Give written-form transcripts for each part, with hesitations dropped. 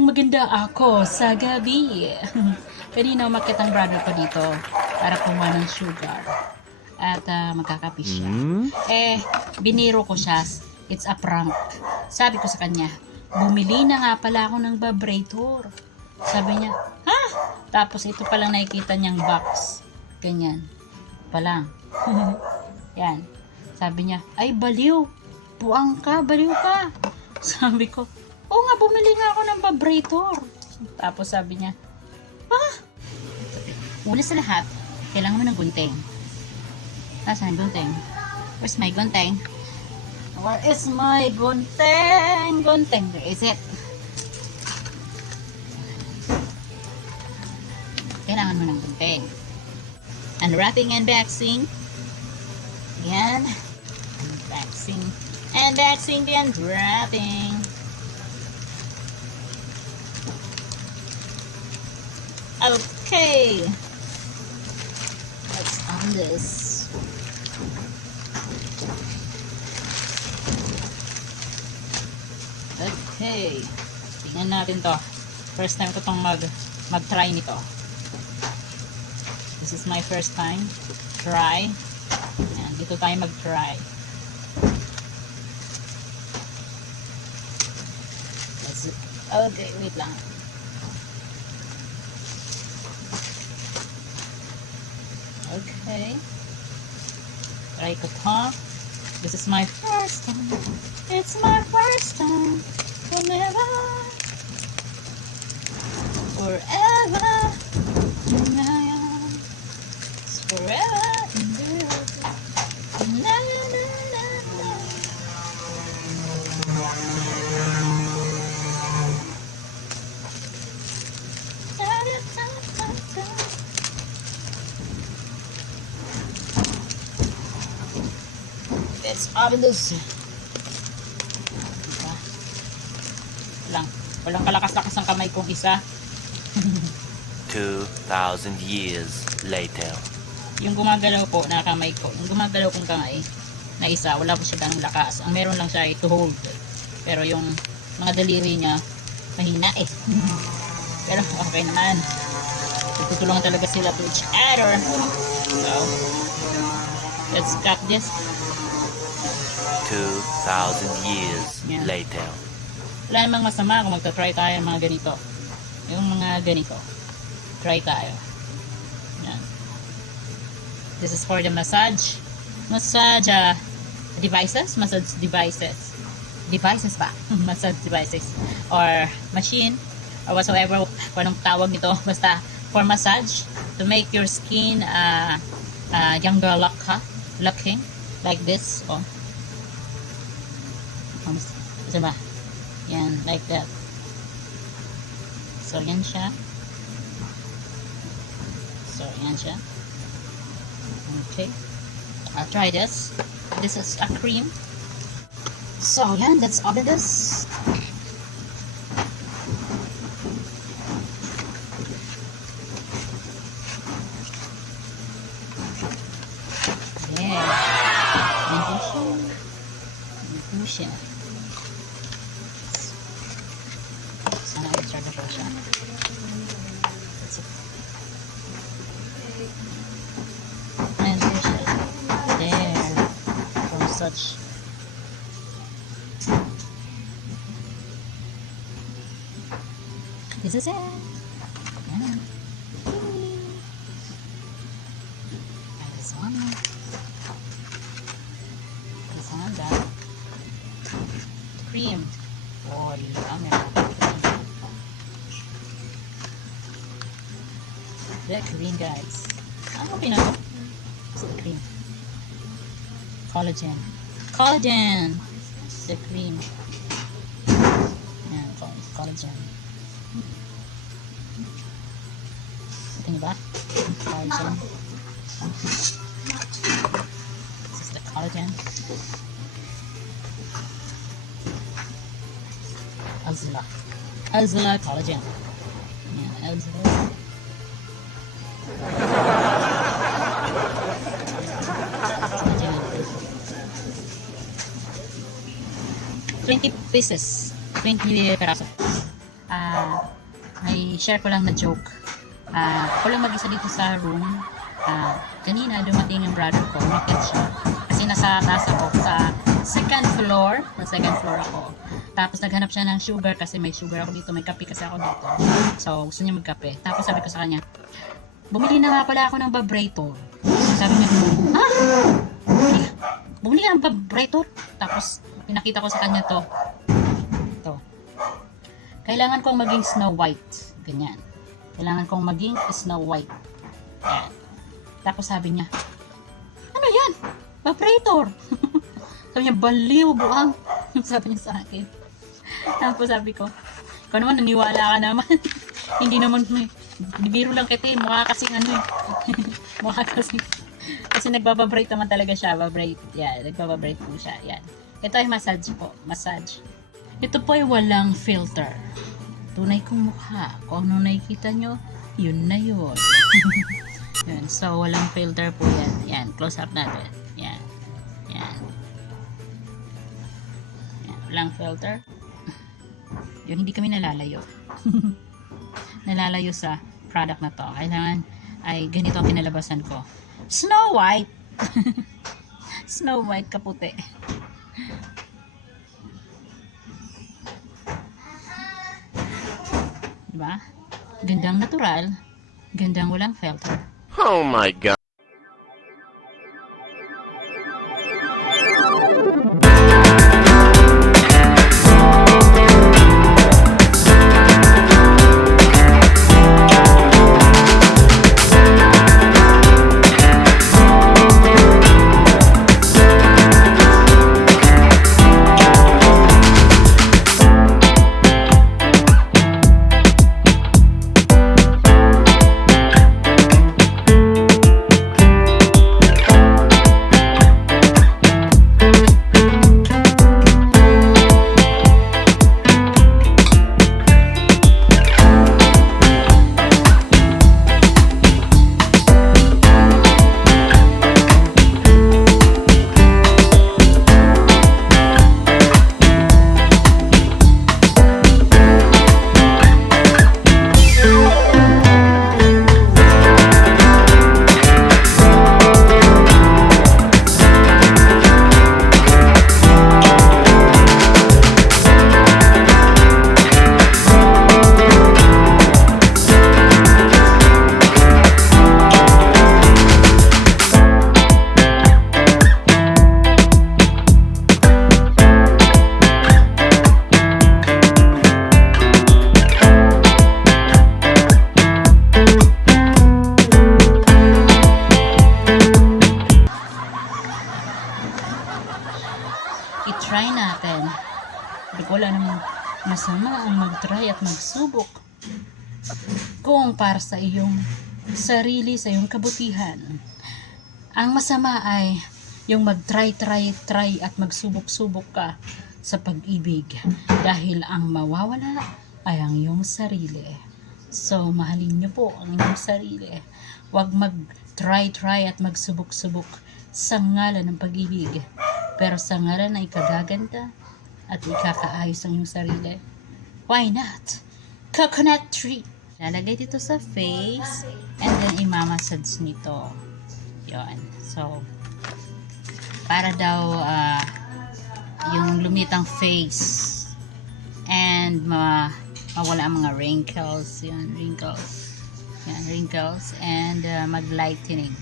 maganda ako sa gabi. Kanina umakyat ang brother ko dito para kumuha ng sugar. At magkakape siya. Biniro ko siya. It's a prank. Sabi ko sa kanya, bumili na nga pala ako ng vibrator. Sabi niya, ha? Tapos ito palang nakikita niyang box. Ganyan. Palang. Yan. Sabi niya, ay baliw. Buang ka, baliw ka. Sabi ko, oo nga, bumili nga ako ng vibrator. Tapos sabi niya, una sa lahat, kailangan mo ng gunting. Nasaan gunting? Where's my gunting? Where is my gunting? Gunting, where is it? Kailangan mo ng gunting. Unwrapping and unboxing. Yan. Unboxing. Unboxing and unwrapping. Okay. Let's on this. Okay. Tingnan natin to. First time ko tong mag-try nito. This is my first time. Try. Ayan, dito tayo mag-try. Okay, wait lang. Okay. Try ko to. This is my first time. It's my first time. Forever. Forever. It's forever. Na, na, na, na, na. Let's open this. Walang kalakas-lakas ang kamay kong isa. 2,000 years later. Yung gumagalaw po na kamay ko, yung gumagalaw kong kamay na isa, wala po siya ganong lakas. Ang meron lang siya ay to hold. Pero yung mga daliri niya, mahina eh. Pero okay naman. Tutulungan talaga sila to each other. So, let's cut this. 2,000 years later. Wala namang masama kung magta-try tayo ng mga ganito. Yung mga ganito. Try tayo. Yan. This is for the massage. Massage devices. Massage devices. Devices ba? Massage devices. Or machine. Or whatsoever. Kung anong tawag nito. Basta for massage. To make your skin younger looking. Like this. Oh. Kasi ba? Yan, like that. So, yan siya. Okay. I'll try this. This is a cream. So, yan. Let's open this. Yeah. Ito siya. Sana i-start na siya. That's it. And there siya. There. From such. This is it. Yan. This one. This one. That. Cream. Oh, di kami. The cream, guys. Ano pinako? It's the cream. Collagen. Collagen! The cream. Yan, collagen. Ito niyo ba? Collagen. This is the collagen. Alzala collagen. Yan, Alzala. 20 pieces. 20 peraso. i-share ko lang na joke. Ako lang mag-isa dito sa room. Kanina dumating yung brother ko, umakit siya. Kasi nasa taas ako sa second floor. Sa second floor ako. Tapos naghanap siya ng sugar kasi may sugar ako dito, may kape kasi ako dito. So gusto niya magkape. Tapos sabi ko sa kanya, bumili na nga pala ako ng vibrator. Sabi niya, ha? Bumili ka ng vibrator? Tapos pinakita ko sa kanya to. Ito. Kailangan kong maging Snow White. Ganyan. Kailangan kong maging Snow White. Yan. Tapos sabi niya, ano yan? Vibrator. Sabi niya, baliw, buang. Sabi niya sa akin. Tapos sabi ko, ikaw naman, naniwala ka naman. Hindi naman, biro lang kita eh. Mukha kasing ano eh. Mukha kasing. Kasi nagbababrate naman talaga siya. Vibrate. Yan, nagbababrate po siya. Yan. Ito ay massage po. Massage. Ito po ay walang filter. Tunay kong mukha. Kung ano nakikita nyo, yun na yun. Yan. So, walang filter po yan. Yan. Close up natin. Yan. Yan. Yan. Walang filter. Yun, hindi kami nalalayo. Nalalayo sa product na to. Kailangan ay ganito ang kinalabasan ko. Snow White! Snow White kaputi. Diba? Gandang natural. Gandang walang filter. Oh my god. I-try natin. Hindi ko wala namang masama ang mag-try at magsubok. Kung para sa iyong sarili, sa iyong kabutihan. Ang masama ay yung mag-try at magsubok-subok ka sa pag-ibig. Dahil ang mawawala ay ang iyong sarili. So, mahalin niyo po ang inyong sarili. Huwag mag-try at magsubok-subok sa ngalan ng pag-ibig. Pero sa ngalan na ikagaganda at ikakaayos ang iyong sarili, why not? Coconut tree. Lalagay dito sa face and then imamassage nito. Yon. So, para daw yung lumitang face and mawala ang mga wrinkles. Yan, wrinkles. Yan, wrinkles. And mag-lightening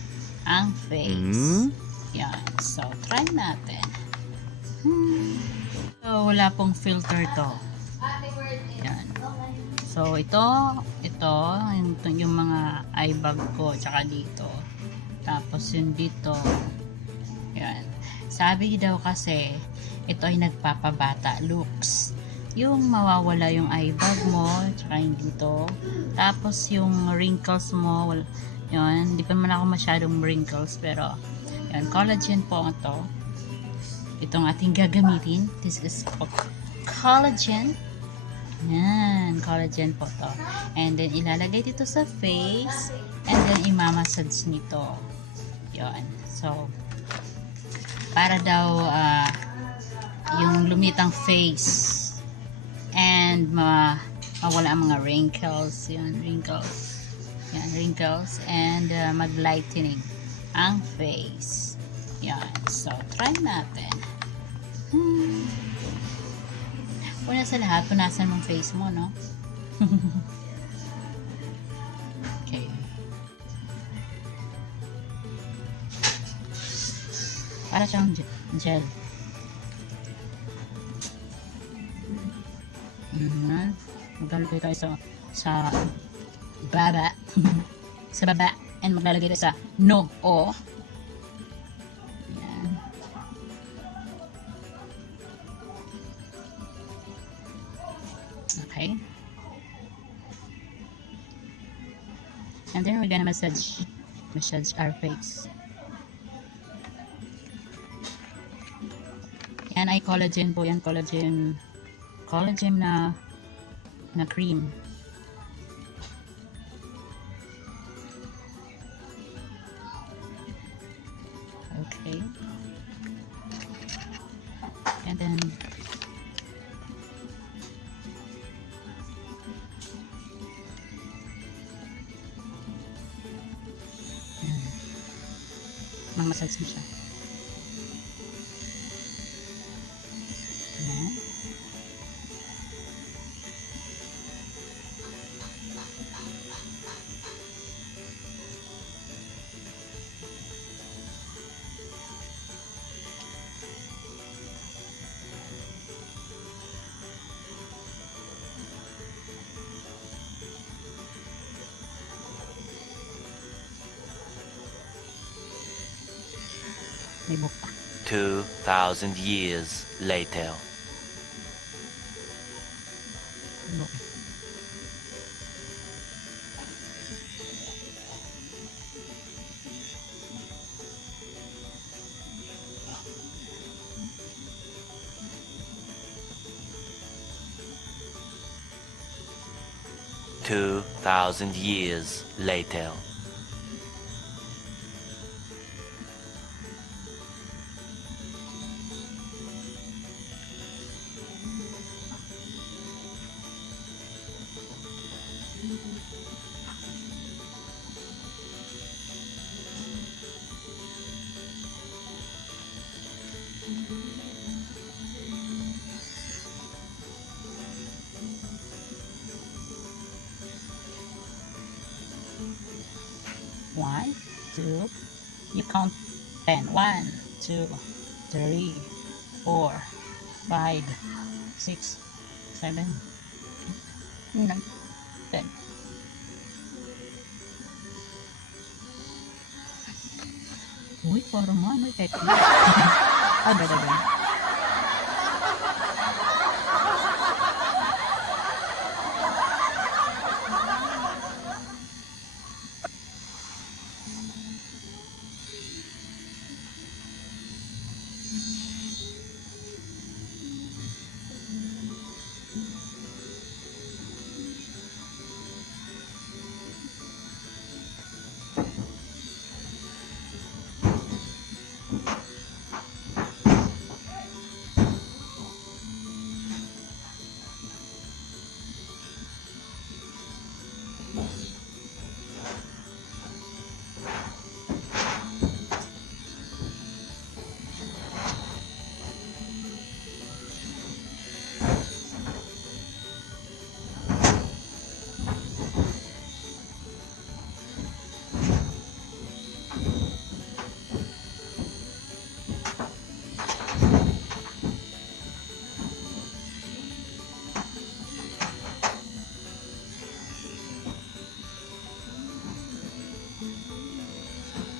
ang face. Yan. So, try natin. So, wala pong filter to. Yan. So, ito yung mga eye bag ko, tsaka dito. Tapos, yung dito. Yan. Sabi daw kasi, ito ay nagpapabata looks. Yung mawawala yung eye bag mo, tsaka yung dito. Tapos, yung wrinkles mo, yun, hindi pa man ako masyadong wrinkles, pero, yan, collagen po ito. Itong ating gagamitin. This is collagen. Yan, collagen po to. And then, ilalagay dito sa face. And then, imamassage nito. Yan. So, para daw yung lumitang face and mawala ang mga wrinkles. Yan, wrinkles. Yan, wrinkles. And mag-lightening ang face. Yan. So, try natin. Una sa lahat, punasan mong face mo, no? Okay. Para siyang gel. Maglalagay tayo sa baba. Sa baba. And maglalagay tayo sa noo. Yan. Okay. And then we're gonna massage our face. Yan ay collagen po yan, collagen na cream. Okay. And then mamasage mo siya. Ayan. May buhok pa. 2,000 years later. May buhok. 2,000 years later. One, two, you count 10. 1, 2, 3, 4, 5, 6, 7, 8, 9, 10. Uy, parang may technique. Dagan.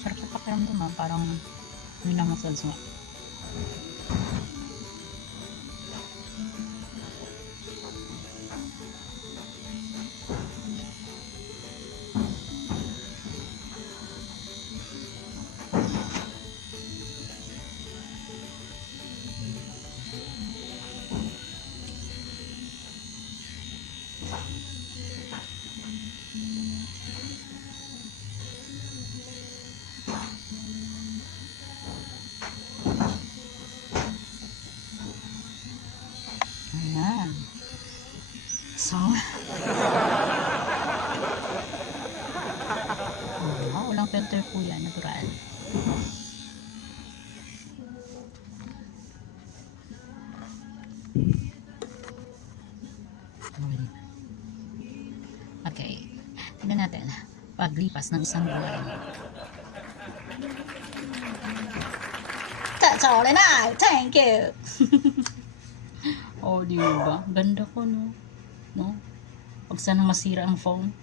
Sarap sa pakiramdam, parang minamassage mo. Ayan. So, filter po yan, natural. Okay. Tignan natin. Paglipas ng isang buwan. That's all and I. Thank you. Oh, di ba? Ganda ko, no? No? Huwag sana masira ang phone.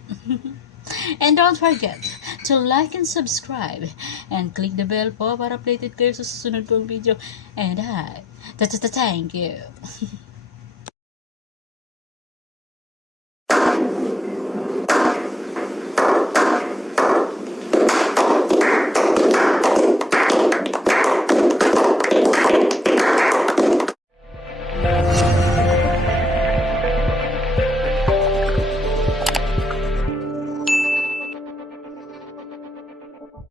And don't forget to like and subscribe and click the bell po para updated kayo sa susunod kong video. And I, thank you.